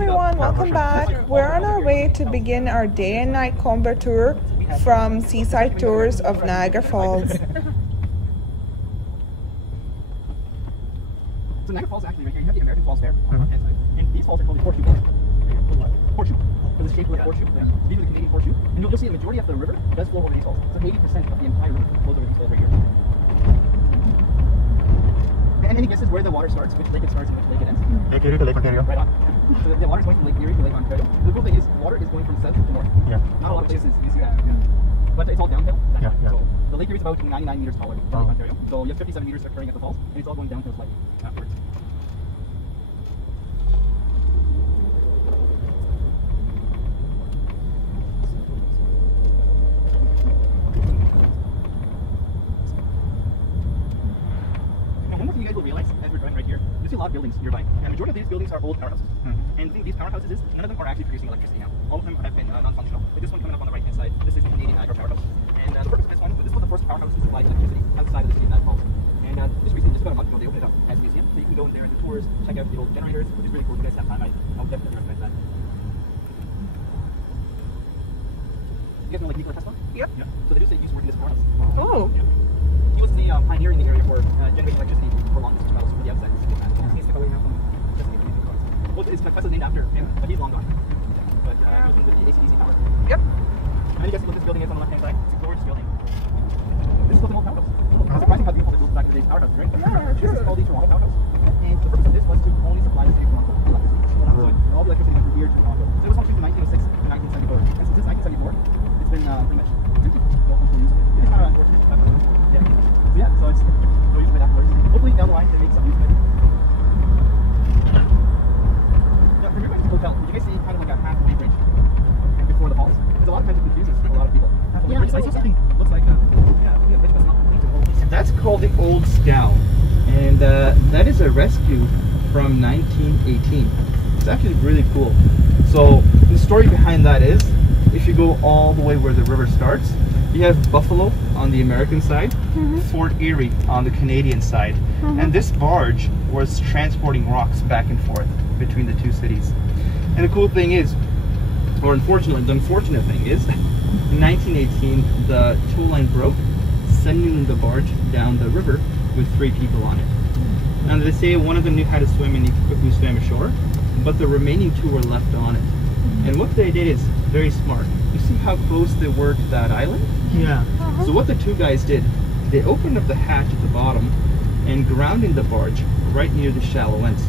everyone, welcome back. We're on our way to begin our day and night combo tour from SeeSight Tours of Niagara Falls. So Niagara Falls actually right here, you have the American Falls there on the left-hand side. And these falls are called the horseshoe falls. Horseshoe. Because it's shaped like a horseshoe. These are the Canadian horseshoe. And you'll see the majority of the river does flow over these falls. So 80% of the entire river flows over these falls right here. And any guesses where the water starts, which lake it starts and which lake it ends? Lake Erie to Lake Ontario. Right on. So the water is going from Lake Erie to Lake Ontario. The cool thing is, water is going from south to north. Yeah. Not a lot of places you see that. But it's all downhill. Yeah. So the Lake Erie is about 99 meters taller than Lake Ontario. So you have 57 meters occurring at the falls, and it's all going downhill slightly afterwards. You guys will realize as we're driving right here, you see a lot of buildings nearby. And the majority of these buildings are old powerhouses. And the thing these powerhouses is, none of them are actually producing electricity now. All of them have been non-functional. Like this one coming up on the right hand side, this is the Canadian Niagara powerhouse. And the purpose of this one, this was the first powerhouse to supply electricity outside of the city of Niagara Falls. And just recently, just about a month ago, they opened it up as a museum. So you can go in there and do tours, check out the old generators, which is really cool. If you guys have time, I'll definitely recommend that. You guys know like Nikola Tesla? Yep. Yeah. So they do say he used to work in this powerhouse. Oh. Yeah. He was the pioneer in the area for generating electricity for long distance travels from the outside. He's away now from well, his Tesla's named after him, but he's long gone. But he was in the AC/DC power. Yep. And you guys see what this building is on the left hand side? It's a gorgeous building. This is an old powerhouse. It's surprising how beautiful it looks back in the day's powerhouse, right? Yeah, This is called the Toronto powerhouse. And the purpose of this was to only supply the city of Toronto with electricity. So all the electricity went from here to Toronto. So it was functioning from 1906 to 1974. And since 1974, it's been pretty much it is kind of unfortunate. Yeah. So yeah, so it's no use of it afterwards. Hopefully down the line they make some use of it. Yeah, from here back to the hotel, you guys see kind of like a halfway bridge before the falls? Because a lot of times it confuses a lot of people. Halfway bridge. I see something looks like a bridge that's not complete. That's called the Old Scow. And that is a rescue from 1918. It's actually really cool. So the story behind that is, if you go all the way where the river starts, you have Buffalo on the American side, Fort Erie on the Canadian side, and this barge was transporting rocks back and forth between the two cities. And the cool thing is, or unfortunately, the unfortunate thing is, in 1918 the tow line broke, sending the barge down the river with 3 people on it. And they say one of them knew how to swim and he quickly swam ashore, but the remaining 2 were left on it. And what they did is very smart. You see how close they were to that island? Yeah. So what the 2 guys did, they opened up the hatch at the bottom and grounded the barge right near the shallow ends.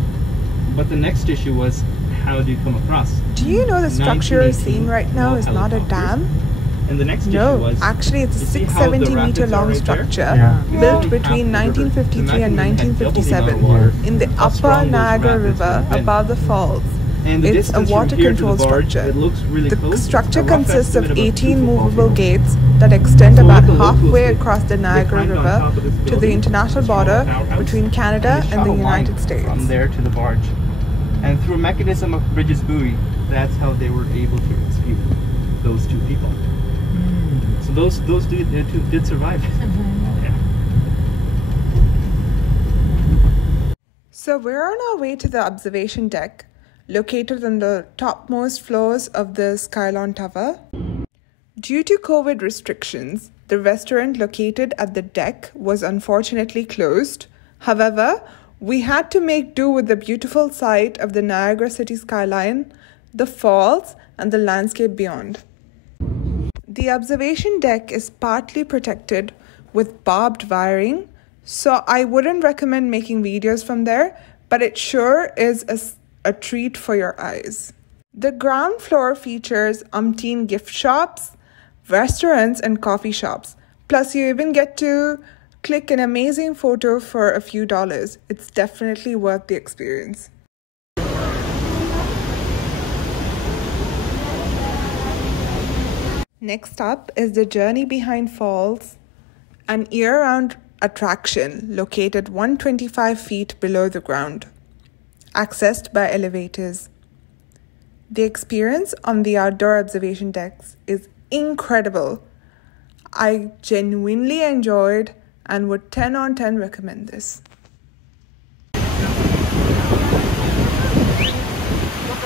But the next issue was, how do you come across? Do you know the structure you're seeing right now is not a dam? And the next issue No, was, actually it's a 670-meter long structure built between 1953 and 1957 in the upper Niagara River above the falls. and the It's a distance from water here to control the barge, structure. it looks really The close. structure A rough consists of estimate about 18 2 football movable fields. gates that extend So about what the locals halfway did, across the they Niagara climbed on top of this River to the building, international this small border powerhouse, between Canada and the shot a line United States. from there to the barge. And through a mechanism of Bridges buoy, that's how they were able to rescue those 2 people. So those 2 did survive. Yeah. So we're on our way to the observation deck, located on the topmost floors of the Skylon Tower. Due to COVID restrictions, the restaurant located at the deck was unfortunately closed. However, we had to make do with the beautiful sight of the Niagara city skyline, the falls, and the landscape beyond. The observation deck is partly protected with barbed wiring, so I wouldn't recommend making videos from there, but it sure is a treat for your eyes. The ground floor features umpteen gift shops, restaurants, and coffee shops. Plus, you even get to click an amazing photo for a few dollars. It's definitely worth the experience. Next up is the Journey Behind Falls, an year-round attraction located 125 feet below the ground, accessed by elevators. The experience on the outdoor observation decks is incredible. I genuinely enjoyed and would 10 on 10 recommend this. We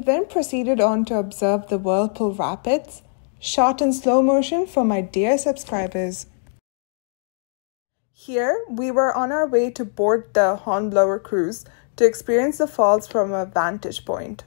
then proceeded on to observe the Whirlpool Rapids, shot in slow motion for my dear subscribers. Here, we were on our way to board the Hornblower cruise to experience the falls from a vantage point.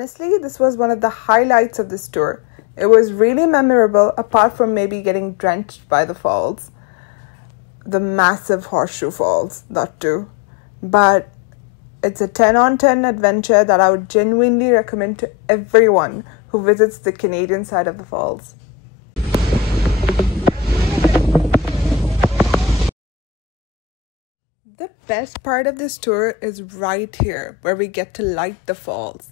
Honestly, this was one of the highlights of this tour. It was really memorable, apart from maybe getting drenched by the falls. The massive horseshoe falls, that too. But it's a 10 on 10 adventure that I would genuinely recommend to everyone who visits the Canadian side of the falls. The best part of this tour is right here, where we get to light the falls.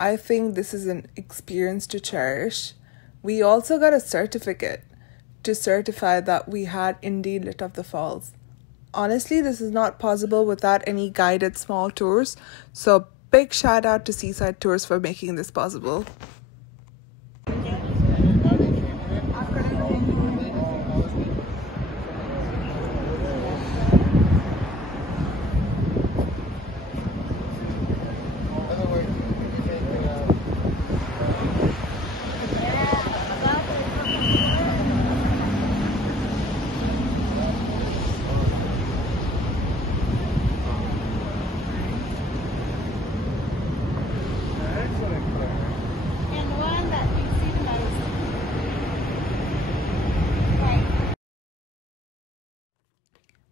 I think this is an experience to cherish. We also got a certificate to certify that we had indeed lit up the falls. Honestly, this is not possible without any guided small tours, so big shout out to SeeSight Tours for making this possible.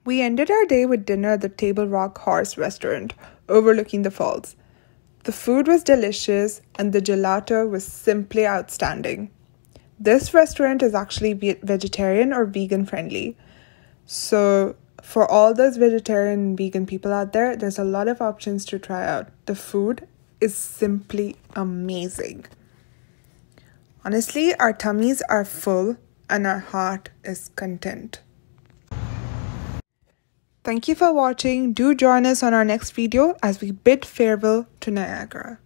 We ended our day with dinner at the Table Rock Horse restaurant overlooking the falls. The food was delicious and the gelato was simply outstanding. This restaurant is actually vegetarian or vegan friendly. So for all those vegetarian and vegan people out there, there's a lot of options to try out. The food is simply amazing. Honestly, our tummies are full and our heart is content. Thank you for watching. Do join us on our next video as we bid farewell to Niagara.